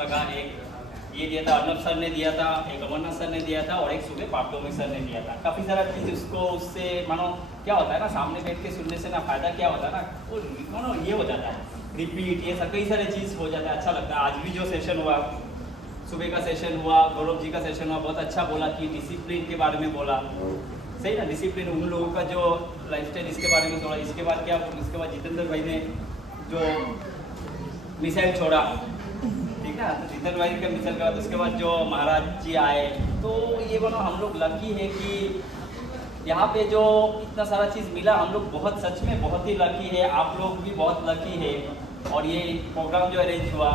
लगा। एक ये दिया था अर्नब सर ने दिया था, एक अमरनाथ सर ने दिया था और एक सुबह पापटोमी सर ने दिया था। काफ़ी सारा चीज़ उसको उससे मानो क्या होता है ना, सामने बैठ के सुनने से ना फ़ायदा क्या होता है ना, वो मानो ये हो जाता है रिपीट, ये सब कई सारे चीज़ हो जाता है, अच्छा लगता है। आज भी जो सेशन हुआ, सुबह का सेशन हुआ, गौरव जी का सेशन हुआ, बहुत अच्छा बोला कि डिसिप्लिन के बारे में बोला, सही ना, डिसिप्लिन उन लोगों का जो लाइफस्टाइल इसके बारे में थोड़ा। इसके बाद क्या, इसके बाद जितेंद्र भाई ने जो मिसाइल छोड़ा, ठीक है, तो जितेंद्र भाई का मिसाइल के बाद उसके बाद जो महाराज जी आए, तो ये बोलो हम लोग लकी है कि यहाँ पे जो इतना सारा चीज़ मिला, हम लोग बहुत सच में बहुत ही लकी है, आप लोग भी बहुत लकी है। और ये प्रोग्राम जो अरेंज हुआ,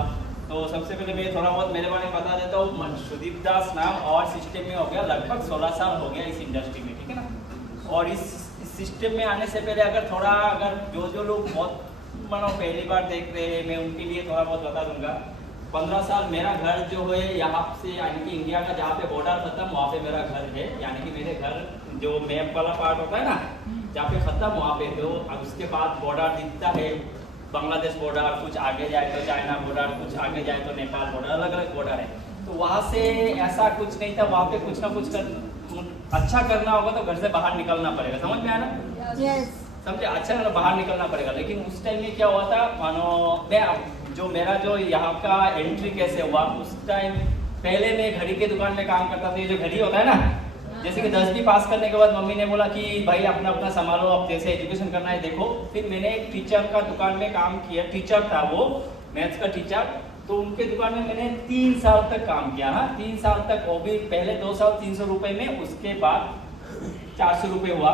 तो सबसे पहले मैं थोड़ा बहुत मेरे बारे में बता देता हूँ। सुदीप दास नाम और सिस्टम में हो गया लगभग 16 साल हो गया इस इंडस्ट्री में, ठीक है ना। और इस सिस्टम में आने से पहले अगर जो लोग बहुत मानो पहली बार देख रहे हैं, मैं उनके लिए थोड़ा बहुत बता दूंगा। 15 साल मेरा घर जो है यहाँ से, यानी कि इंडिया का जहाँ पे बॉर्डर खत्म वहाँ पे मेरा घर है, यानी कि मेरे घर जो मैप वाला पार्ट होता है ना, जहाँ पे खत्म वहाँ पे, तो उसके बाद बॉर्डर दिखता है, बांग्लादेश बॉर्डर, कुछ आगे जाए तो चाइना बॉर्डर, कुछ आगे जाए तो नेपाल बॉर्डर, अलग अलग बॉर्डर है। तो वहाँ से ऐसा कुछ नहीं था, वहाँ पे कुछ ना कुछ अच्छा करना होगा तो घर से बाहर निकलना पड़ेगा, समझ में आया ना? यस। समझे, अच्छा बाहर निकलना पड़ेगा। लेकिन उस टाइम में क्या हुआ था, मानो मेरा जो यहाँ का एंट्री कैसे हुआ, उस टाइम पहले मैं घड़ी के दुकान में काम करता था। ये जो घड़ी होता है ना, जैसे कि 10वीं पास करने के बाद मम्मी ने बोला कि भाई अपना अपना संभालो, अब जैसे एजुकेशन करना है देखो। फिर मैंने एक टीचर का दुकान में काम किया, टीचर था वो, मैथ्स का टीचर। तो उनके दुकान में मैंने 3 साल तक काम किया। हाँ, 3 साल तक, वो भी पहले 2 साल 300 रुपये में, उसके बाद 400 रुपये हुआ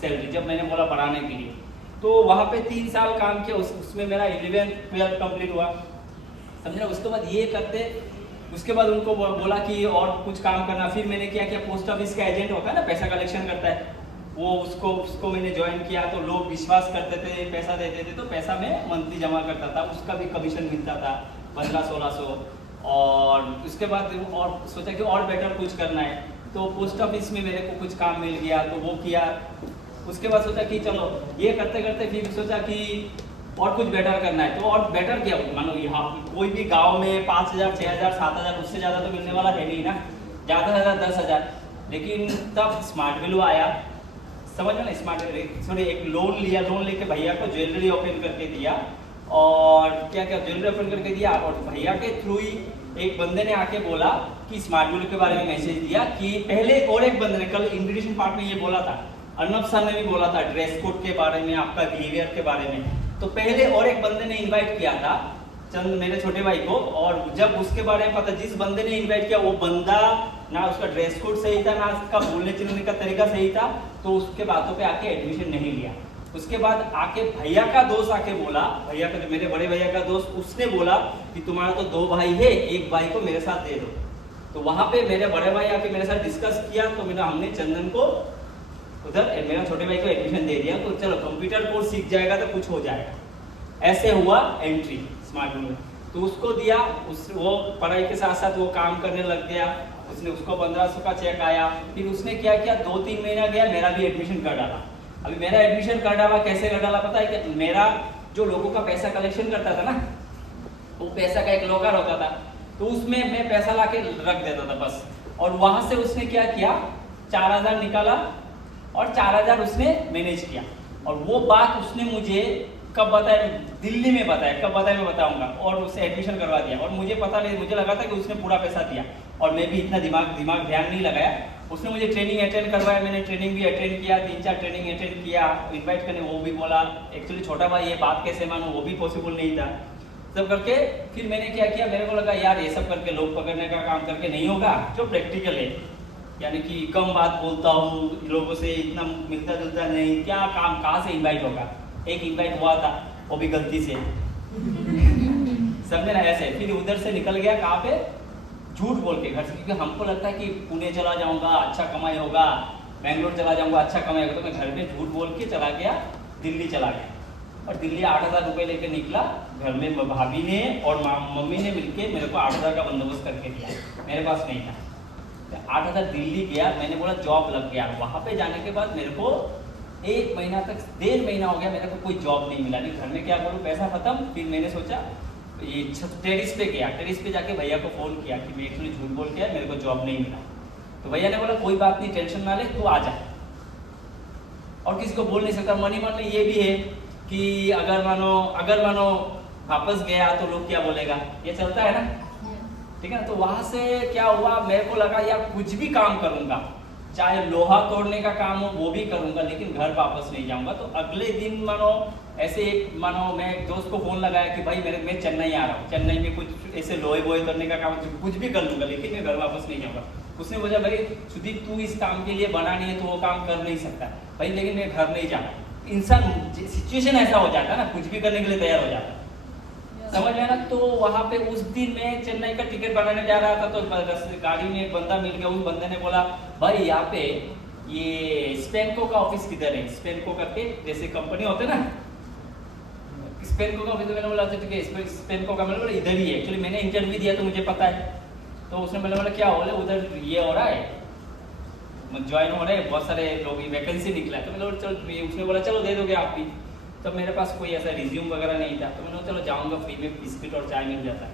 सैलरी, जब मैंने बोला पढ़ाने के लिए। तो वहाँ पे 3 साल काम किया, उसमें मेरा 11th 12th कंप्लीट हुआ, समझे ना। उसके बाद ये करते, उसके बाद उनको बोला कि और कुछ काम करना। फिर मैंने क्या किया, पोस्ट ऑफिस का एजेंट होता है ना, पैसा कलेक्शन करता है, वो उसको मैंने ज्वाइन किया। तो लोग विश्वास करते थे, पैसा देते थे, तो पैसा मैं मंथली जमा करता था, उसका भी कमीशन मिलता था 1500-1600। और उसके बाद और सोचा कि और बेटर कुछ करना है, तो पोस्ट ऑफिस में मेरे को कुछ काम मिल गया, तो वो किया। उसके बाद सोचा कि चलो ये करते करते फिर सोचा कि और कुछ बेटर करना है। तो और बेटर क्या, मानो यहाँ कोई भी गांव में 5000, 6000, 7000, उससे ज़्यादा तो मिलने वाला है नहीं ना, ज़्यादा से ज़्यादा 10,000। लेकिन तब स्मार्ट वैल्यू आया, समझ में ना, सॉरी एक लोन लिया, लोन लेके भैया को ज्वेलरी ओपन करके दिया। और क्या क्या ज्वेलरी ओपन करके दिया, और भैया के थ्रू ही एक बंदे ने आके बोला कि स्मार्ट वैल्यू के बारे में मैसेज दिया कि पहले, और एक बंदे ने कल इंट्रोडक्शन पार्ट में ये बोला था, अर्नब सर ने भी बोला था ड्रेस कोड के बारे में, आपका बिहेवियर के बारे में। तो पहले और एक बंदे ने इनवाइट किया था, चंद मेरे छोटे भाई को, और जब उसके बारे में पता, जिस बंदे ने इनवाइट किया वो बंदा ना उसका ड्रेस कोड सही था, ना उसका बोलने चलने का तरीका सही था, तो उसके बातों पे आके एडमिशन नहीं लिया। उसके बाद आके भैया का दोस्त आके बोला, भैया का, मेरे बड़े भैया का दोस्त, उसने बोला कि तुम्हारा तो 2 भाई है, एक भाई को मेरे साथ दे दो। तो वहाँ पे मेरे बड़े भाई आके मेरे साथ डिस्कस किया, तो हमने चंदन को उधर, मेरा छोटे भाई को एडमिशन दे दिया। तो चलो कंप्यूटर कोर्स सीख जाएगा तो कुछ हो जाएगा, ऐसे हुआ एंट्री स्मार्ट में। तो उसको दिया, वो पढ़ाई के साथ साथ वो काम करने लग गया। उसने, उसको 1500 का चेक आया। फिर उसने क्या किया, 2-3 महीना गया, मेरा भी एडमिशन कर डाला। अभी मेरा एडमिशन कर डाला, कैसे कर डाला पता है कि मेरा जो लोगों का पैसा कलेक्शन करता था ना, वो पैसा का एक लॉकर होता था, तो उसमें मैं पैसा ला के रख देता था बस। और वहां से उसने क्या किया, 4000 निकाला और 4000 उसने मैनेज किया। और वो बात उसने मुझे कब बताया, दिल्ली में बताया, कब बताया मैं बताऊंगा। और उससे एडमिशन करवा दिया, और मुझे पता नहीं, मुझे लगा था कि उसने पूरा पैसा दिया, और मैं भी इतना दिमाग ध्यान नहीं लगाया। उसने मुझे ट्रेनिंग अटेंड करवाया, मैंने ट्रेनिंग भी अटेंड किया, 3-4 ट्रेनिंग अटेंड किया। इनवाइट करने वो भी बोला, एक्चुअली छोटा भाई ये बात कैसे मानूं, वो भी पॉसिबल नहीं था। सब करके फिर मैंने क्या किया, मेरे को लगा यार ये सब करके लोग पकड़ने का काम करके नहीं होगा, जो प्रैक्टिकल है, यानी कि कम बात बोलता हूँ, लोगों से इतना मिलता जुलता नहीं, क्या काम, कहाँ से इन्वाइट होगा। एक इन्वाइट हुआ था, वो भी गलती से समझे ना, ऐसे। फिर उधर से निकल गया, कहाँ पे, झूठ बोल के घर से, क्योंकि हमको लगता है कि पुणे चला जाऊंगा अच्छा कमाई होगा, बेंगलोर चला जाऊंगा अच्छा कमाई होगा, तो मैं घर में झूठ बोल के चला गया, दिल्ली चला गया। और दिल्ली 8000 रुपये लेके निकला। घर में भाभी ने और मम्मी ने मिलके मेरे को 8000 का बंदोबस्त करके दिया, मेरे पास नहीं था। 8000 दिल्ली गया, मैंने बोला जॉब लग गया। वहाँ पे जाने के बाद मेरे को 1 महीना तक, 1.5 महीना हो गया, मेरे को कोई जॉब नहीं मिला। नहीं, घर में क्या करूँ, पैसा खत्म। फिर मैंने सोचा ये टेरिस पे गया, टेरिस पे जाके भैया को फ़ोन किया कि मैं एक्चुअली झूठ बोल के मेरे को जॉब नहीं मिला। तो भैया ने बोला कोई बात नहीं, टेंशन ना ले, तू आ जा। और किसी को बोल नहीं सकता। मन ही मन में ये भी है कि अगर मानो वापस गया तो लोग क्या बोलेगा, ये चलता है ना, ठीक है ना। तो वहाँ से क्या हुआ, मेरे को लगा यार कुछ भी काम करूँगा, चाहे लोहा तोड़ने का काम हो वो भी करूँगा, लेकिन घर वापस नहीं जाऊँगा। तो अगले दिन मानो मैं एक दोस्त को फ़ोन लगाया कि भाई मैं चेन्नई आ रहा हूँ, चेन्नई में कुछ ऐसे लोहे वोहे करने का काम कुछ भी कर लूँगा, लेकिन मैं घर वापस नहीं जाऊँगा। उसने बोला भाई सुदीप तू इस काम के लिए बना नहीं है तो वो काम कर नहीं सकता भाई, लेकिन मैं घर नहीं जाना। इंसान सिचुएशन ऐसा हो जाता है ना, कुछ भी करने के लिए तैयार हो जाता है, समझ में ना। तो वहाँ पे उस दिन मैं चेन्नई का टिकट बनाने जा रहा था, तो गाड़ी में एक बंदा मिल गया। उस बंदे ने बोला भाई यहाँ पे ये स्पेनको का ऑफिस किधर है, स्पेनको करके जैसे कंपनी होते ना, स्पेनको का ऑफिस। मैंने बोला ठीक है, स्पेनको का। मैंने बोला इधर ही है, एक्चुअली मैंने इंटरव्यू दिया तो मुझे पता है। तो उसने बोला क्या हो रहा है उधर, ये हो रहा है, ज्वाइन हो रहे हैं बहुत सारे लोग, वैकेंसी निकला है। तो मैंने बोला चलो, उसने बोला चलो दे दोगे आप भी। तब मेरे पास कोई ऐसा रिज्यूम वगैरह नहीं था, तो मैंने चलो जाऊंगा, फ्री में बिस्किट और चाय मिल जाता है।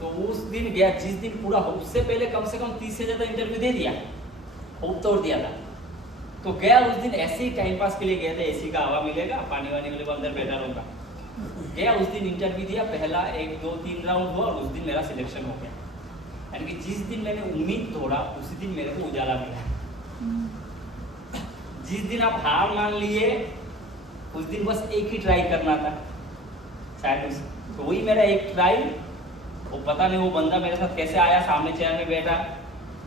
तो उस दिन गया, जिस दिन पूरा उससे पहले कम से कम 30 से ज़्यादा इंटरव्यू दे दिया, होप तोड़ दिया था। तो गया उस दिन ऐसे ही टाइम पास के लिए गया था, एसी का हवा मिलेगा, पानी वानी मिलेगा, अंदर बैठा रहूँगा। गया उस दिन इंटरव्यू दिया, पहला 1 2 3 राउंड हुआ और उस दिन मेरा सिलेक्शन हो गया। यानी कि जिस दिन मैंने उम्मीद तोड़ा उसी दिन मेरे को उजाला मिला। जिस दिन आप हार मान लिए उस दिन बस एक ही ट्राई करना था शायद। तो वही मेरा एक ट्राई, वो पता नहीं वो बंदा मेरे साथ कैसे आया, सामने चेयर में बैठा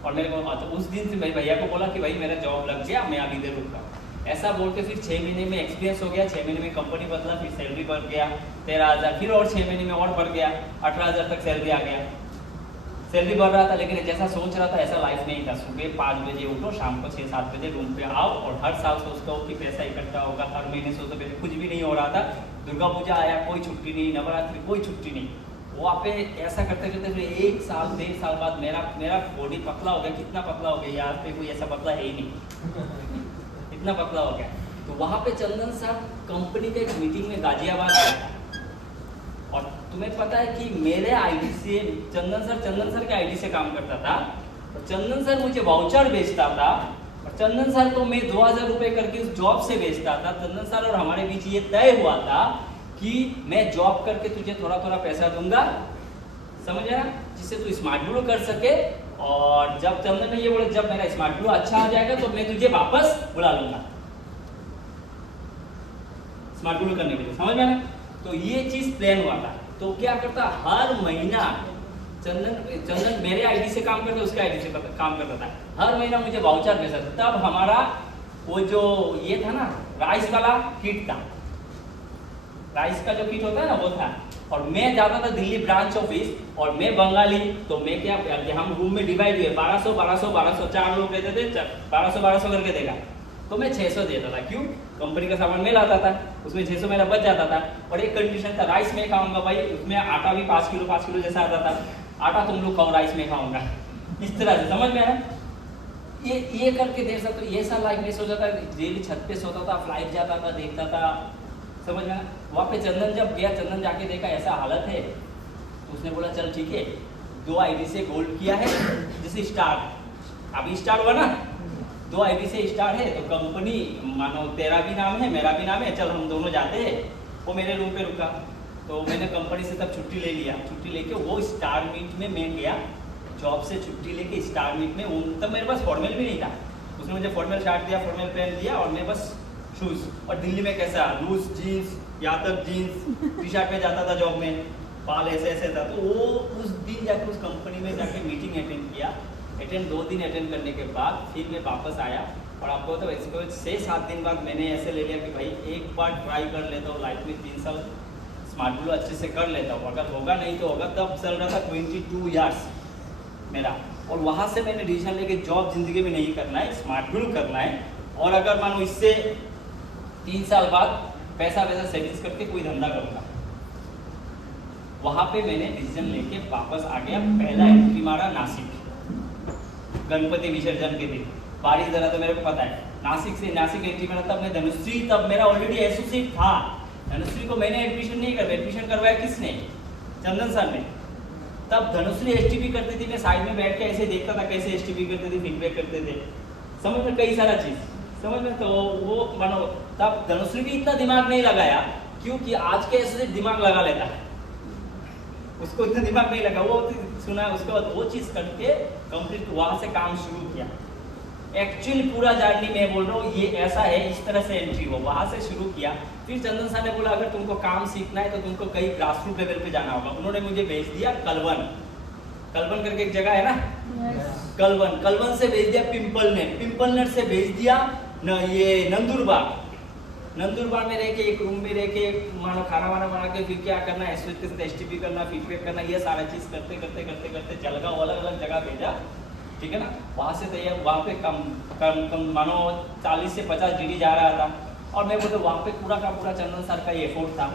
और मेरे को। तो उस दिन से मैं भैया को बोला कि भाई मेरा जॉब लग गया, मैं अभी इधर रुक रहा हूँ। ऐसा बोल के फिर 6 महीने में एक्सपीरियंस हो गया, 6 महीने में कंपनी बदला, फिर सैलरी बढ़ गया 13,000, फिर और 6 महीने में और बढ़ गया 18,000 तक सैलरी आ गया। सैलरी बढ़ रहा था, लेकिन जैसा सोच रहा था ऐसा लाइफ नहीं था। सुबह 5 बजे उठो, शाम को 6-7 बजे रूम पे आओ, और हर साल सोचता हूँ कि पैसा इकट्ठा होगा, हर महीने सोचता हूँ, कुछ भी नहीं हो रहा था। दुर्गा पूजा आया, कोई छुट्टी नहीं, नवरात्रि कोई छुट्टी नहीं। वहाँ पे ऐसा करते करते फिर 1 साल 1.5 साल बाद मेरा बॉडी पतला हो गया। कितना पतला हो गया यार, पे कोई ऐसा पतला है ही नहीं, इतना पतला हो गया। तो वहाँ पे चंदन सर कंपनी के एक मीटिंग में गाजियाबाद आया था, और तुम्हें पता है कि मेरे आईडी से चंदन सर के आईडी से काम करता था, और चंदन सर मुझे वाउचर बेचता था, और चंदन सर को मैं 2,000 रुपये करके उस जॉब से बेचता था। चंदन सर और हमारे बीच ये तय हुआ था कि मैं जॉब करके तुझे थोड़ा थोड़ा पैसा दूंगा, समझ आया, जिससे तू स्मार्ट ब्लू कर सके। और जब चंदन ने ये बोला जब मेरा स्मार्ट ब्लू अच्छा आ जाएगा तो मैं तुझे वापस बुला लूंगा स्मार्ट ब्लू करने के लिए, समझ में आया। तो ये चीज प्लान हुआ था। तो क्या करता, हर महीना चंदन मेरे आईडी से काम करता, उसके आईडी से काम करता था, हर महीना मुझे वाउचर भेजता था। तब हमारा वो जो ये था ना, राइस वाला किट था, राइस का जो किट होता है ना वो था। और मैं जाता था दिल्ली ब्रांच ऑफिस, और मैं बंगाली, तो मैं क्या, हम रूम में डिवाइड हुए 1200 4 लोग रहते थे, 1200 करके देगा, तो मैं 600 देता था। क्यों, कंपनी का सामान मैं लाता था, उसमें 600 मेरा बच जाता था। और एक कंडीशन था, राइस मैं खाऊंगा भाई, उसमें आटा भी 5 किलो जैसा आता था, आटा तुम लोग खाओ, राइस में खाऊंगा, इस तरह से, समझ में आया। ये करके देखा, तो ये साल लाइफ में सोचा था, डेली छत पे सोता था, फ्लाइट जाता था, देखता था, समझ में आया। वहाँ पे चंदन जब गया, चंदन जाके देखा ऐसा हालत है, तो उसने बोला चल ठीक है, 2 आईडी से गोल्ड किया है, जैसे स्टार, अभी स्टार हुआ ना, 2 आईडी से स्टार है, तो कंपनी मानो तेरा भी नाम है मेरा भी नाम है, चल हम दोनों जाते हैं। वो मेरे रूम पे रुका, तो मैंने कंपनी से तब छुट्टी ले लिया, छुट्टी लेके वो स्टार मीट में मैं गया, जॉब से छुट्टी लेके स्टार मीट में। तब मेरे पास फॉर्मल भी नहीं था, उसने मुझे फॉर्मल शर्ट दिया, फॉर्मल पैंट दिया, और मैं बस शूज़। और दिल्ली में कैसा लूज जीन्स, यहाँ तक जीन्स टी शर्ट में जाता था जॉब में, बाल ऐसे ऐसे था। तो वो उस दिन जाके उस कंपनी में जाके मीटिंग अटेंड किया। 2 दिन अटेंड करने के बाद फिर मैं वापस आया, और आपको तो इसको 6-7 दिन बाद मैंने ऐसे ले लिया कि भाई एक बार ट्राई कर लेता हूँ लाइफ में, 3 साल स्मार्ट ब्लू अच्छे से कर लेता हूँ, अगर होगा नहीं तो होगा। तब चल रहा था 22 ईयर्स मेरा, और वहाँ से मैंने डिसीजन लेके जॉब जिंदगी में नहीं करना है, स्मार्ट ब्लू करना है। और अगर मानो इससे 3 साल बाद पैसा सेविंग्स करके कोई धंधा करूँगा। वहाँ पे मैंने डिसीजन लेके वापस आ गया। पहला एंट्री मारा नासिक, गणपति विसर्जन के दिन, बारिश जरा तो मेरे को पता है, नासिक एंट्री मारा। तब मैं धनुश्री, तब मेरा ऑलरेडी एसोसिएट था, धनुश्री को मैंने एडमिशन नहीं करवाया, एडमिशन करवाया किसने, चंदन सर ने। तब धनुश्री एसटीपी करती थी, मैं साइड में बैठ के ऐसे देखता था कैसे एसटीपी करते थे, फीडबैक करते थे, समझ में कई सारा चीज समझ में। तो वो मानो तब धनुश्री भी इतना दिमाग नहीं लगाया, क्योंकि आज के ऐसे दिमाग लगा लेता है, उसको इतना दिमाग नहीं लगा, वो सुना उसके बाद वो चीज करके कंप्लीट वहां से काम शुरू किया। एक्चुअली पूरा जर्नी मैं बोल रहा हूँ ये ऐसा है, इस तरह से एंट्री हो, वहां से शुरू किया। फिर चंदन सर ने बोला अगर तुमको काम सीखना है तो तुमको कई ग्रास रूट लेवल पे जाना होगा। उन्होंने मुझे भेज दिया कलवन, कलवन करके एक जगह है ना, कलवन, कलवन से भेज दिया पिंपल नेट, पिंपल नेट से भेज दिया न ये नंदुरबार, नंदुरबार में रह के एक रूम में रह के मानो खाना वाना बना के फिर क्या करना, एसटीपी करना, फीडबैक करना, ये सारा चीज करते करते करते करते जलगांव अलग अलग जगह भेजा, ठीक है ना। वहाँ से तैयार, वहाँ पे कम मानो 40 से 50 डीडी जा रहा था, और मैं बोलते वहाँ पे पूरा का पूरा चंदन सर का एफोर्ट था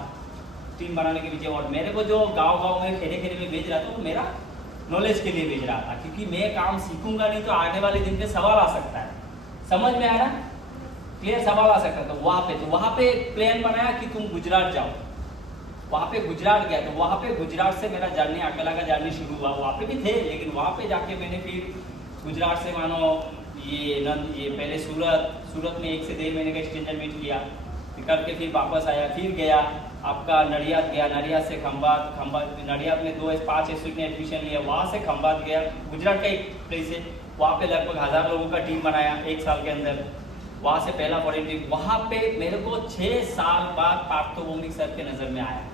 टीम बनाने के पीछे। और मेरे को जो गाँव में खेले खेले में भेज रहा था वो मेरा नॉलेज के लिए भेज रहा था, क्योंकि मैं काम सीखूंगा नहीं तो आने वाले दिन पे सवाल आ सकता है, समझ में आया ना, क्लियर, सवाल आ सकता है। तो वहाँ पे प्लान बनाया कि तुम गुजरात जाओ, वहाँ पे गुजरात गया, तो वहाँ पे गुजरात से मेरा जर्नी, अकेला का जर्नी शुरू हुआ। वहाँ पे भी थे, लेकिन वहाँ पे जाके मैंने फिर गुजरात से मानो ये पहले सूरत में 1 से 1.5 महीने का एक्सटेंशन मीट किया, करके फिर वापस आया, फिर गया आपका नडियाद गया, नडियाद से खंभात नडियाद में 5 इंस्टीट्यूट ने एडमिशन लिया, वहाँ से खंभात गया, गुजरात का एक प्लेस है, वहाँ पे लगभग 1000 लोगों का टीम बनाया 1 साल के अंदर। वहाँ से पहला फॉरेन ट्रिप, वहाँ पे मेरे को 6 साल बाद पार्थोभौमिक सर के नज़र में आया,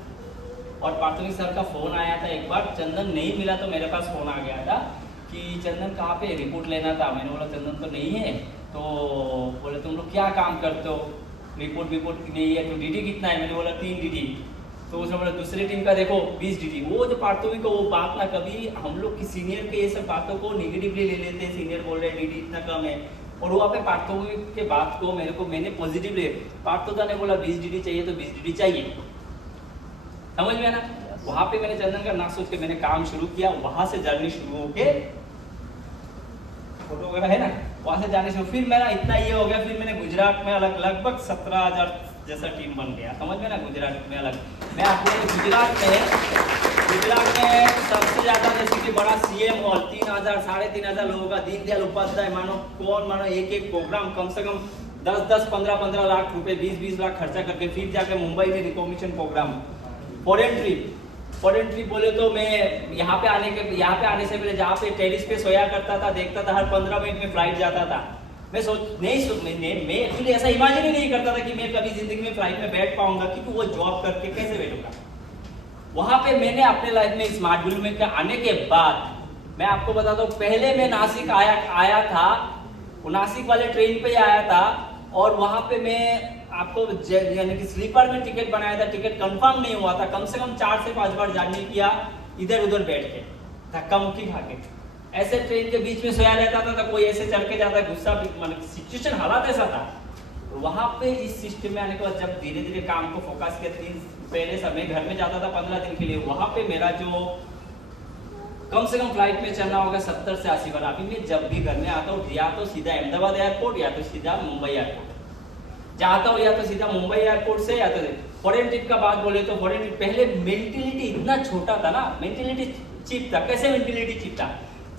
और पार्थोभौमिक सर का फ़ोन आया था एक बार, चंदन नहीं मिला तो मेरे पास फ़ोन आ गया था कि चंदन कहाँ पे, रिपोर्ट लेना था। मैंने बोला चंदन तो नहीं है, तो बोले तुम लोग क्या काम करते हो, रिपोर्ट नहीं है, तो डीडी कितना है, मैंने बोला 3 डीडी। तो उसने बोला दूसरी टीम का देखो 20 डीडी। वो जो पार्थोभौमिक को वो बात ना, कभी हम लोग की सीनियर के ये सब बातों को निगेटिवली ले लेते हैं, सीनियर बोल रहे डीडी इतना कम है, और वहाँ पे पार्थोभौमिक के बात को मैंने पॉजिटिव ले, पार्थोदा ने बोला 20 डीडी चाहिए तो 20 डीडी चाहिए, समझ में ना। वहाँ पे मैंने चंदन का ना सोच के मैंने काम शुरू किया, वहाँ से जर्नी शुरू होके फोटो वगैरह है ना, वहाँ से जाने से फिर मेरा इतना ये हो गया, फिर मैंने गुजरात में लगभग 17,000 जैसा टीम बन गया, समझ में ना। गुजरात में अलग, मैं आपको गुजरात में सबसे ज्यादा जैसे कि बड़ा सीएम हॉल 3,000 3,500 लोगों का, दीनदयाल उपाध्याय मानो एक प्रोग्राम कम से कम 10 15 लाख रुपए 20 लाख खर्चा करके फिर जाके मुंबई में रिकॉग्निशन प्रोग्राम, फॉरेन ट्रिप बोले तो मैं यहाँ पे आने से पहले जहाँ पे टेरिस पे सोया करता था, देखता था हर 15 मिनट में फ्लाइट जाता था। मैं एक्चुअली ऐसा इमेजिन ही नहीं करता था कि मैं कभी जिंदगी में फ्लाइट में बैठ पाऊंगा, क्योंकि वो जॉब करके कैसे बैठूंगा। वहां पे मैंने अपने लाइफ में स्मार्ट ब्लू में आने के बाद मैं आपको बताता हूँ, पहले मैं नासिक आया था, वो नासिक वाले ट्रेन पे ही आया था, और वहां पे मैं आपको यानी कि स्लीपर में टिकट बनाया था, टिकट कंफर्म नहीं हुआ था, कम से कम 4 से 5 बार जर्नी किया इधर उधर बैठ के, धक्का मुक्की खा के, ऐसे ट्रेन के बीच में सोया रहता था, कोई ऐसे चढ़ के जाता, गुस्सा, मतलब सिचुएशन हालात ऐसा था। वहां पे इस सिस्टम में आने के बाद जब धीरे धीरे काम को फोकस किया, पहले समय घर में जाता था 15 दिन के लिए, वहां पे मेरा जो कम से कम फ्लाइट में चलना होगा 70 से 80 बार। अभी मैं जब भी घर में आता हूँ, या तो सीधा अहमदाबाद एयरपोर्ट या तो सीधा मुंबई एयरपोर्ट जाता हूँ, या तो सीधा मुंबई एयरपोर्ट से, या तो फॉरेन ट्रिप का बात बोले तो फॉरेन ट्रिप पहले मेंटेलिटी इतना छोटा था ना, मेंटेलिटी चीप था। कैसे मेंटेलिटी चीप था?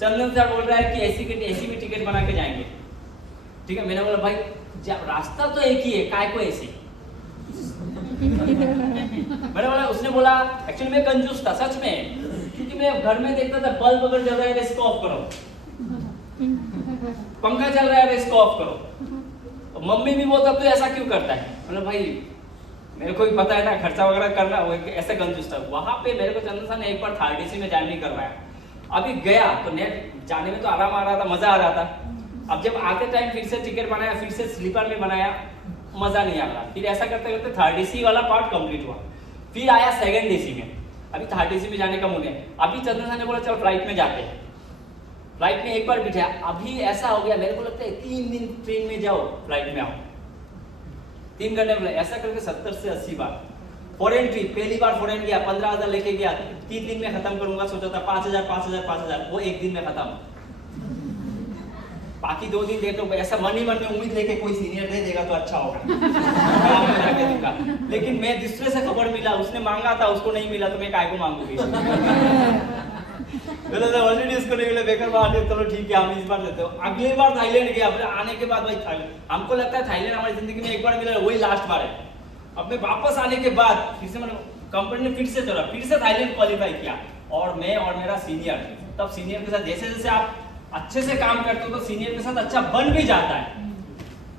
चंदन सर बोल रहा है कि एसी में टिकट बना के जाएंगे, ठीक है। मैंने बोला भाई जब रास्ता तो एक ही है, काय को ऐसी मैंने बोला, उसने बोला एक्चुअली मैं कंजूस था सच में, क्योंकि मैं घर में देखता था बल्ब अगर जल रहा है इसको ऑफ करो, पंखा चल रहा है इसको ऑफ करो, मम्मी भी बोलता तो ऐसा क्यों करता है। मतलब भाई मेरे को भी पता है ना खर्चा वगैरह करना, वो ऐसे कंजूस था। वहां पे मेरे को चंदन सर ने एक बार 30 में जर्नी करवाया, अभी गया तो नेट जाने में तो आराम आ रहा था, मजा आ रहा था। अब जब आते टाइम फिर से टिकट बनाया, फिर से स्लीपर में बनाया, मजा नहीं आ रहा। फिर ऐसा करते करते 30 वाला पार्ट कंप्लीट हुआ, फिर आया 2nd AC में। अभी 30 में जाने का मूड है, अभी चंदन सर ने बोला चल फ्लाइट में जाते हैं। फ्लाइट में एक बार बिठा, अभी ऐसा हो गया मेरे को लगता है 3 दिन ट्रेन में जाओ, फ्लाइट में आओ, 3 घंटे में। ऐसा करके 70 से 80 बार। फॉरेन ट्रिप, पहली बार फॉरेन गया, 15,000 लेके गया, 3 दिन में खत्म करूंगा सोचा था, 5,000 वो 1 दिन में खत्म। बाकी 2 दिन देख लो, ऐसा मन ही मन में उम्मीद लेके कोई सीनियर दे देगा तो अच्छा होगा। काम में जाके देखा, लेकिन मैं दूसरे से खबर मिला, उसने मांगा था, उसको नहीं मिला, तो मैं काय को मांगूंगी। ऑलरेडी उसको नहीं मिला, बेकार बात है, चलो ठीक है हम इस बार देते हो। अगली बार थाईलैंड गया, आने के बाद भाई थाईलैंड, हमको लगता है थाईलैंड हमारी जिंदगी में एक बार मिला, वही लास्ट बार है। अब मैं वापस आने के बाद फिर से मैंने कंपनी ने फिर से थाईलैंड क्वालिफाई किया, और मैं और मेरा सीनियर, तब सीनियर के साथ जैसे जैसे आप अच्छे से काम करते हो तो सीनियर के साथ अच्छा बन भी जाता है।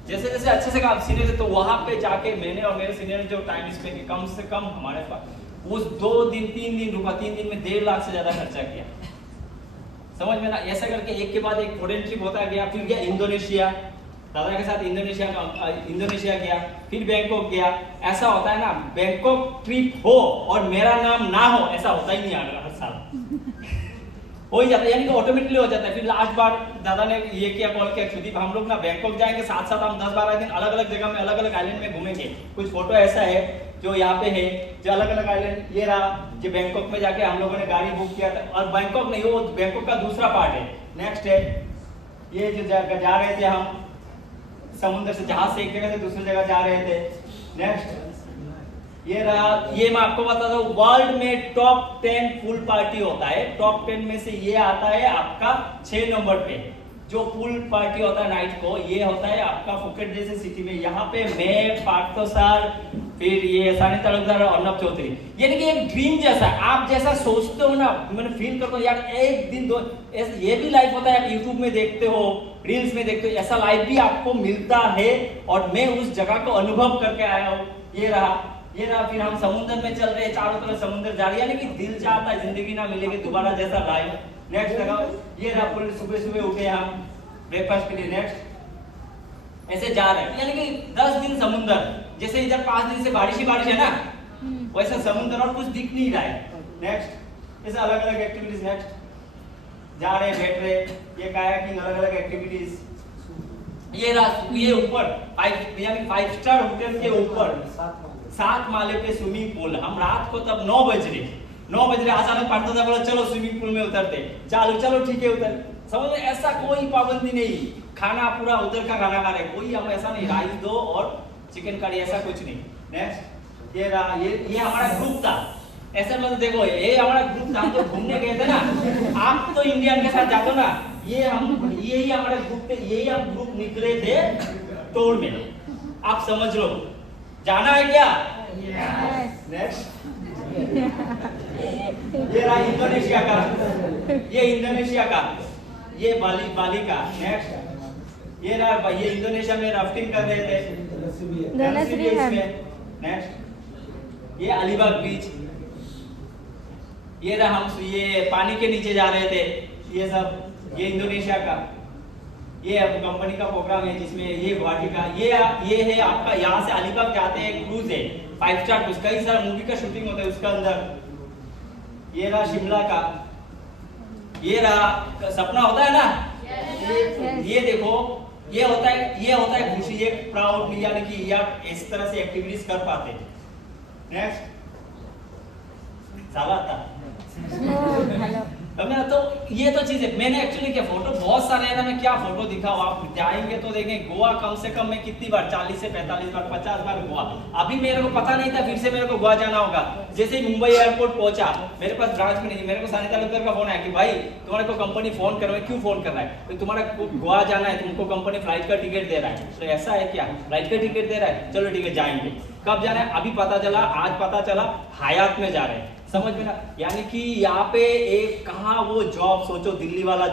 जैसे जैसे अच्छे से काम सीनियर से, तो वहां पे जाके मैंने और मेरे सीनियर ने जो टाइम स्पेंड किया, कम से कम हमारे पास उस 2 दिन 3 दिन रुका, 3 दिन में 1.5 लाख से ज्यादा खर्चा किया। समझ में ना, ऐसा करके एक के बाद एक फॉरेन ट्रिप होता गया। फिर गया इंडोनेशिया, दादा के साथ इंडोनेशिया गया, फिर बैंकॉक गया। ऐसा होता है ना, बैंकॉक ट्रिप हो और मेरा नाम ना हो, ऐसा होता ही नहीं हर साल हो ही जाता है, यानी कि ऑटोमेटिकली हो जाता है। फिर लास्ट बार दादा ने ये किया, कॉल किया, सुदीप हम लोग ना बैंकॉक जाएंगे, साथ साथ हम 10-12 दिन अलग अलग जगह में, अलग अलग आइलैंड में घूमेंगे। कुछ फोटो ऐसा है जो यहाँ पे है, जो अलग अलग आइलैंड, ये रहा जो बैंकॉक में जाके हम लोगों ने गाड़ी बुक किया था। और बैंकॉक नहीं, वो बैंकॉक का दूसरा पार्ट है। नेक्स्ट है ये जो जा रहे थे हम समुद्र से, जहाज से एक जगह से दूसरी जगह जा रहे थे। नेक्स्ट ये रहा, ये मैं आपको बताता हूँ, वर्ल्ड में टॉप 10 फुल पार्टी होता है। टॉप 10 में से ये आता है आपका 6 नंबर पे, जो फुल पार्टी होता है नाइट को, ये होता है आपका फुकेट जैसे सिटी में। यहाँ पे मैं, पार्थो सर, फिर ये सानी तालुकदार, अर्नब चौधरी, यानी कि एक ड्रीम जैसा, आप जैसा सोचते हो ना, मैंने फील करता हूँ यार, एक दिन दो ये भी लाइफ होता है। आप यूट्यूब में देखते हो, रील्स में देखते हो, ऐसा लाइफ भी आपको मिलता है, और मैं उस जगह को अनुभव करके आया हूँ। ये रहा। फिर हम समुद्र में चल रहे हैं, चारों तरफ समुद्र जारी, यानी कि दिल चाहता है जिंदगी ना मिलेगी दोबारा जैसा लाइफ। नेक्स्ट लगाओ, ये रहा, पूरे सुबह सुबह उठे हम ब्रेकफास्ट के लिए। नेक्स्ट ऐसे जा रहे हैं, यानी कि 10 दिन समुद्र, जैसे इधर 5 दिन से बारिश ही बारिश है ना, वैसा समुद्र, और कुछ दिख नहीं रहा है। नेक्स्ट ऐसे अलग अलग एक्टिविटीज। नेक्स्ट जा रहे, बैठ रहे, ये कायाकिंग, अलग अलग एक्टिविटीज। ये ऊपर 5 स्टार होटल के ऊपर 7 माले पे स्विमिंग पूल। हम रात को तब 9 बज रहे अचानक पार्थ था, बोला चलो स्विमिंग पूल में उतरते, चलो ठीक है उतर। समझ में, ऐसा कोई पाबंदी नहीं, खाना पूरा उधर का खाना खा रहे, कोई हम ऐसा नहीं, राइस दो और चिकन करी, ऐसा कुछ नहीं। नेक्स्ट ये रहा, ये हमारा ग्रुप था। ऐसा मतलब देखो, ये हमारा ग्रुप था, हम तो घूमने गए थे ना, आप तो इंडियन के साथ जाते हो ना, यही हमारा ग्रुप थे, यही हम ग्रुप निकले थे टूर में। आप समझ लो, जाना है क्या? नेक्स्ट ये रहा इंडोनेशिया का, ये बाली का। नेक्स्ट ये रहा, ये इंडोनेशिया में राफ्टिंग कर रहे थे। नेक्स्ट ये अलीबाग बीच। ये रहा, हम ये पानी के नीचे जा रहे थे, ये सब ये इंडोनेशिया का। ये अब कंपनी का प्रोग्राम है जिसमें ये गुवाहाटी का, ये है आपका, यहाँ से अलीबाग जाते हैं, क्रूज है 5 स्टार क्रूज, कई सारा मूवी का शूटिंग होता है उसका अंदर। ये रहा शिमला का, ये रहा सपना होता है ना, ये देखो, ये होता है खुशी, ये प्राउड, यानी कि आप इस तरह से एक्टिविटीज कर पाते। नेक्स्ट साला था मेरा, तो ये तो चीज है। मैंने एक्चुअली क्या फोटो बहुत सारे है ना, मैं क्या फोटो दिखाऊं, आप जाएंगे तो देखेंगे। गोवा कम से कम मैं कितनी बार, 40 से 45 बार, 50 बार गोवा। अभी मेरे को पता नहीं था, फिर से मेरे को गोवा जाना होगा। जैसे ही मुंबई एयरपोर्ट पहुंचा, मेरे पास ब्रांच में नहीं, मेरे को सानी तालुकदार का फोन आया कि भाई तुम्हारे को कंपनी फोन कर रहा है। क्यों फोन कर रहा है? तो तुम्हारा गोवा जाना है, तुमको कंपनी फ्लाइट का टिकट दे रहा है। तो ऐसा है क्या, फ्लाइट का टिकट दे रहा है, चलो ठीक है जाएंगे। कब जाना है? अभी पता चला, आज पता चला हयात में जा रहे हैं। समझ में ना, यानी कि यहाँ पे एक कहाँ वो जॉब, सोचो दिल्ली वाला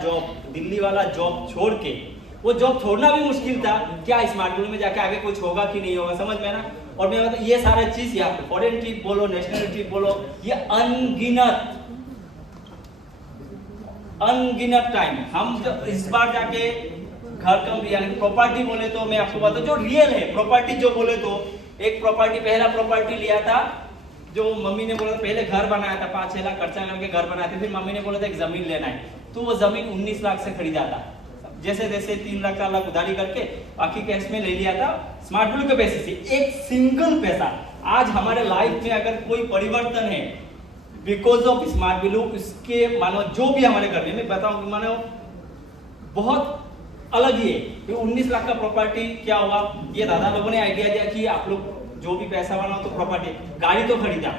जॉब छोड़ के, वो जॉब छोड़ना भी मुश्किल था। क्या स्मार्ट गोल्ड में जाके आगे कुछ होगा कि नहीं होगा, समझ में ना। और मैं बता, ये सारा चीज यहाँ पे फॉरेन ट्रिप बोलो, नेशनल ट्रिप बोलो, ये अनगिनत टाइम। हम जब इस बार जाके घर कम, यानी प्रॉपर्टी बोले तो मैं आपको बताऊं, जो रियल है प्रॉपर्टी, जो बोले तो एक प्रॉपर्टी, पहला प्रॉपर्टी लिया था, जो मम्मी ने बोला था, पहले घर बनाया था, 5-6 लाख खर्चा करके घर बनाया था। फिर मम्मी ने बोला था एक जमीन लेना है, तो वो जमीन 19 लाख से खरीदा था। जैसे जैसे 3 लाख 4 लाख उधारी करके बाकी कैश में ले लिया था, स्मार्ट बिल के पैसे से। एक सिंगल पैसा, आज हमारे लाइफ में अगर कोई परिवर्तन है बिकॉज ऑफ स्मार्ट बिल, इसके मानो जो भी हमारे घर में, मैं बताऊं, मानो बहुत अलग ही है। ये 19 लाख का प्रॉपर्टी क्या हुआ, ये दादा लोगों ने आइडिया दिया कि आप लोग जो भी पैसा बनाओ तो प्रॉपर्टी, गाड़ी तो खरीदा,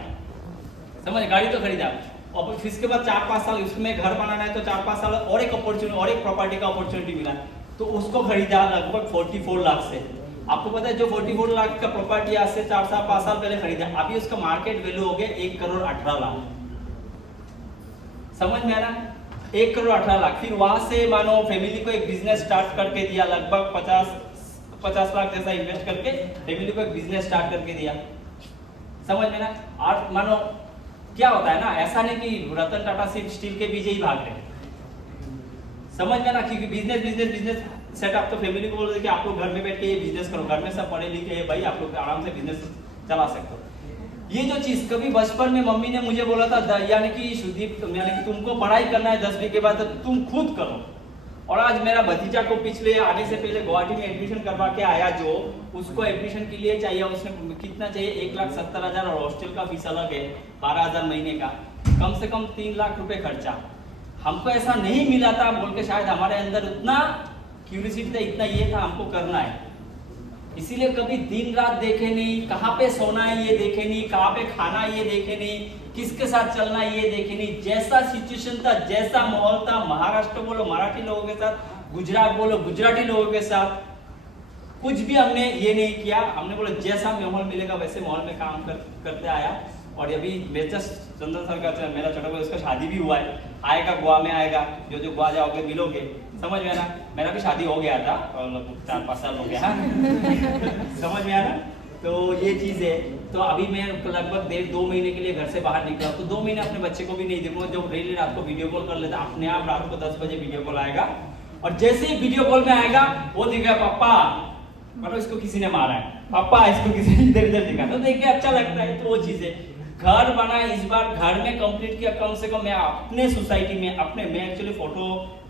समझ, गाड़ी तो खरीदा, और फिर इसके बाद 4-5 साल उसमें घर बनाना है तो 4-5 साल और एक अपॉर्चुनिटी, और एक प्रॉपर्टी का अपॉर्चुनिटी मिला तो उसको खरीदा लगभग 44 लाख से। आपको पता है जो 44 लाख का प्रॉपर्टी आज से 4-5 साल पहले खरीदा, अभी उसका मार्केट वैल्यू हो गया 1 करोड़ 18 लाख। समझ में आया ना, 1 करोड़ 18 लाख। फिर वहां से मानो फैमिली को एक बिजनेस स्टार्ट करके दिया, लगभग 50 लाख जैसा इन्वेस्ट करके फैमिली को एक बिजनेस स्टार्ट करके दिया। समझ में ना, और मानो क्या होता है ना, ऐसा नहीं कि रतन टाटा सिर्फ स्टील के पीछे ही भाग रहे हैं। समझ में ना, क्योंकि बिजनेस सेटअप तो फैमिली को बोल रहे कि आप लोग घर में बैठ के ये बिजनेस करो, घर में सब पढ़े लिखे हैं भाई, आप लोग आराम से बिजनेस चला सकते हो। ये जो चीज कभी बचपन में मम्मी ने मुझे बोला था, यानी कि सुदीप, यानी कि तुमको पढ़ाई करना है 10वीं के बाद तो तुम खुद करो। और आज मेरा भतीजा को पिछले आने से पहले गुवाहाटी में एडमिशन करवा के आया, जो उसको एडमिशन के लिए चाहिए, उसने कितना चाहिए 1,70,000, और हॉस्टल का फीस अलग है 12,000 महीने का, कम से कम 3 लाख रुपए खर्चा। हमको ऐसा नहीं मिला था बोल के शायद हमारे अंदर उतना क्यूरियोसिटी था, इतना ये था हमको करना है, इसीलिए कभी दिन रात देखे नहीं, कहाँ पे सोना है ये देखे नहीं, कहाँ पे खाना है ये देखे नहीं, किसके साथ चलना है ये देखे नहीं। जैसा सिचुएशन था, जैसा माहौल था, महाराष्ट्र बोलो मराठी लोगों के साथ, गुजरात बोलो गुजराती लोगों के साथ, कुछ भी हमने ये नहीं किया। हमने बोला जैसा माहौल मिलेगा वैसे माहौल में काम करते आया। और अभी चंदन सर का, मेरा छोटा भाई, उसका शादी भी हुआ है, आएगा गोवा में आएगा, जो गोवा जाओगे मिलोगे, समझ में आना। मेरा भी शादी हो गया था, 4-5 साल हो गया समझ में आना। तो ये चीज है। तो अभी मैं लगभग 1.5-2 महीने के लिए घर से बाहर निकला, तो 2 महीने अपने बच्चे को भी नहीं देखूंगा, जो डेली रात को वीडियो कॉल कर लेता, अपने आप रात को 10 बजे वीडियो कॉल आएगा, और जैसे ही वीडियो कॉल में आएगा वो दिखेगा पापा, मतलब इसको किसी ने मारा है, पापा इसको किसी ने इधर दिखा, तो देख के अच्छा लगता है। तो वो चीज है। घर बना इस बार घर में कंप्लीट किया, कम से कम मैं अपने सोसाइटी में, अपने, मैं एक्चुअली फोटो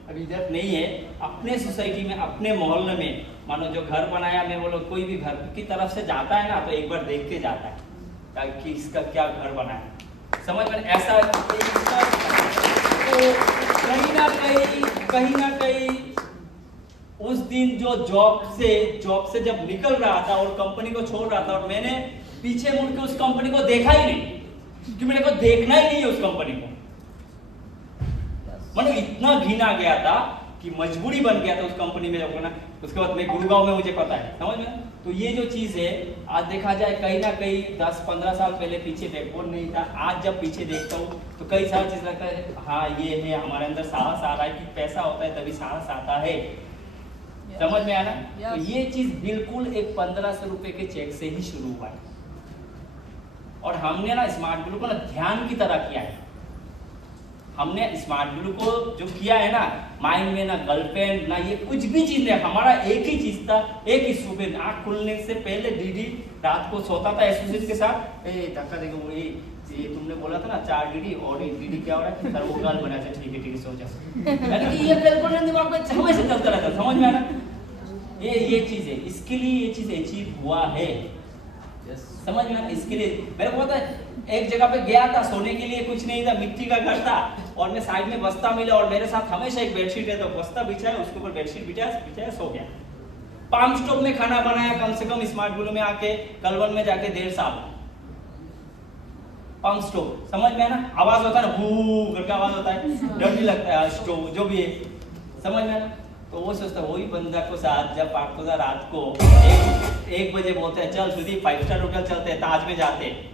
अभी इधर नहीं है, अपने सोसाइटी में, अपने मोहल्ले में, मानो जो घर बनाया, मैं बोलो कोई भी घर की तरफ से जाता है ना तो एक बार देख के जाता है कि इसका क्या घर बना है, समझ में ऐसा। तो कहीं ना कहीं उस दिन जो जॉब से जब निकल रहा था और कंपनी को छोड़ रहा था, और मैंने पीछे मुड़ के उस कंपनी को देखा ही नहीं, क्योंकि मेरे को देखना ही नहीं है उस कंपनी को। मतलब इतना घिन आ गया था कि मजबूरी बन गया था उस कंपनी में जब ना। उसके बाद मैं गुड़गांव में, मुझे पता है, समझ में। तो ये जो चीज है, आज देखा जाए कहीं ना कहीं 10-15 साल पहले पीछे बैकबोन नहीं था, आज जब पीछे देखता हूँ तो कई सारी चीज लगता है, हाँ ये है, हमारे अंदर साहस आ रहा है कि पैसा होता है तभी साहस आता है, समझ में आना। तो ये चीज बिल्कुल एक 1500 रुपए के चेक से ही शुरू हुआ है, और हमने ना स्मार्ट ग्लू को ना ध्यान की तरह किया है। हमने स्मार्ट ग्लू को जो किया है ना, माइंड में ना गर्लफ्रेंड ना ये कुछ भी चीज नहीं, हमारा एक ही चीज था, एक ही सुबह आँख खुलने से पहले डीडी रात को सोता था एसोसिएट के साथ, धक्का देगा वो, ये तुमने बोला था ना 4 डीडी, और डीडी क्या हो रहा है सर, वो गर्ल बना था, ठीक है सो जाओ, यानी कि ये कैलकुलेशन दिमाग में हमेशा चलता रहता, समझ में आना। ये चीज है, इसके लिए ये चीज अचीव हुआ है, समझ में आना। इसके लिए मेरे को पता है, एक जगह पे गया था, सोने के लिए कुछ नहीं था, मिट्टी का घर था, और मैं साइड में बस्ता मिला, और मेरे साथ हमेशा एक बेडशीट है, तो बस्ता बिछाया, उसके ऊपर बेडशीट बिछाया, सो गया। पाम स्टोव में खाना बनाया, कम से कम स्मार्ट ग्लू में आके कलवन में जाके 1.5 साल पाम स्टोव, समझ में आना। आवाज होता है ना, भू करके आवाज होता है, डर भी लगता है स्टोव जो भी है, समझ में आना। तो वो सोचता, वही बंदा को साथ जब आपको रात को 1 बजे बोलते हैं चल सुदीप 5 स्टार होटल चलते हैं, ताज में जाते हैं,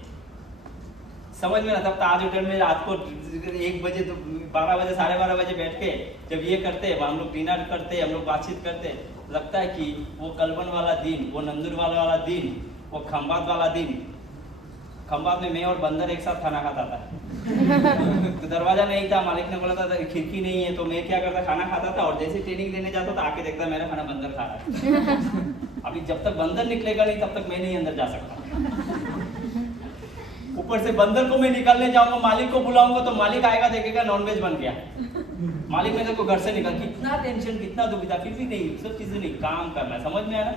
समझ में ना। तब ताज होटल में रात को 1 बजे तो 12 बजे 12:30 बजे बैठ के जब ये करते हैं, हम लोग डिनर करते हैं, हम लोग बातचीत करते हैं, लगता है कि वो कलवन वाला दिन, वो नंदुरबार वाला दिन, वो खंबात वाला दिन, खंबात में मैं और बंदर एक साथ खाना खाता था तो दरवाजा नहीं था, मालिक ने बोला था खिड़की नहीं है, तो मैं क्या करता, खाना खाता था, और जैसे ट्रेनिंग देने जाता था आके देखता मेरा खाना बंदर खा रहा है अभी जब तक बंदर निकलेगा नहीं तब तक मैं नहीं अंदर जा सकता। ऊपर से बंदर को मैं निकालने जाऊंगा, मालिक को बुलाऊंगा तो मालिक आएगा देखेगा नॉनवेज बन गया, मालिक मेरे को घर से निकल, कितना टेंशन, कितना दुविधा, फिर भी नहीं, सब चीजें नहीं, काम करना है, समझ में आया ना।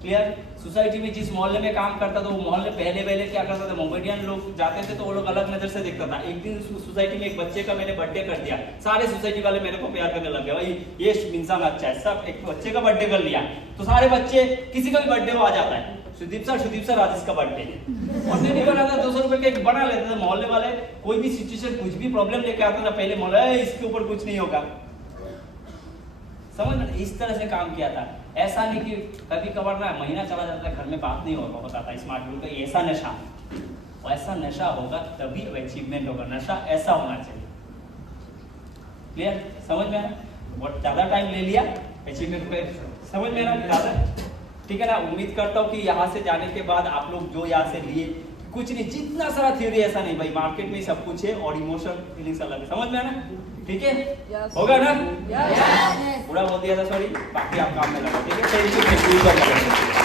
क्लियर? सोसाइटी में जिस मोहल्ले में काम करता था वो मोहल्ले पहले क्या करता था, मोमेडियन लोग जाते थे तो वो लोग अलग नजर से देखता था। एक दिन सोसाइटी में एक बच्चे का मैंने बर्थडे कर दिया, सारे सोसाइटी वाले मेरे को प्यार करने लग गए, भाई ये इंसान अच्छा है, सब एक बच्चे का बर्थडे कर लिया तो सारे बच्चे किसी का भी बर्थडे हो आ जाता है, सुदीप सर राजेश का बर्थडे, और नहीं बनाता 200 रुपए केक बना लेते थे मोहल्ले वाले। कोई भी सिचुएशन कुछ भी प्रॉब्लम लेके आता था पहले मोहल्ला इसके ऊपर कुछ नहीं होगा, समझ में? इस तरह से काम किया था। ऐसा नहीं कि कभी कभार ना महीना चला जाता है घर में बात नहीं होता था स्मार्ट बोर्ड का, ऐसा नशा, ऐसा नशा होगा तभी अचीवमेंट होगा, नशा ऐसा होना चाहिए। क्लियर? समझ में आया? बहुत ज्यादा टाइम ले लिया अचीवमेंट पे, समझ में आया ज्यादा? ठीक है ना? उम्मीद करता हूँ कि यहाँ से जाने के बाद आप लोग जो यहाँ से लिए कुछ नहीं, जितना सारा थ्योरी ऐसा नहीं भाई, मार्केट में सब कुछ है और इमोशन फीलिंग्स अलग है, समझ में आया ना? ठीक है? होगा ना? पूरा बोल दिया था, सॉरी, बाकी आप काम में लगा। ठीक है, थैंक यू।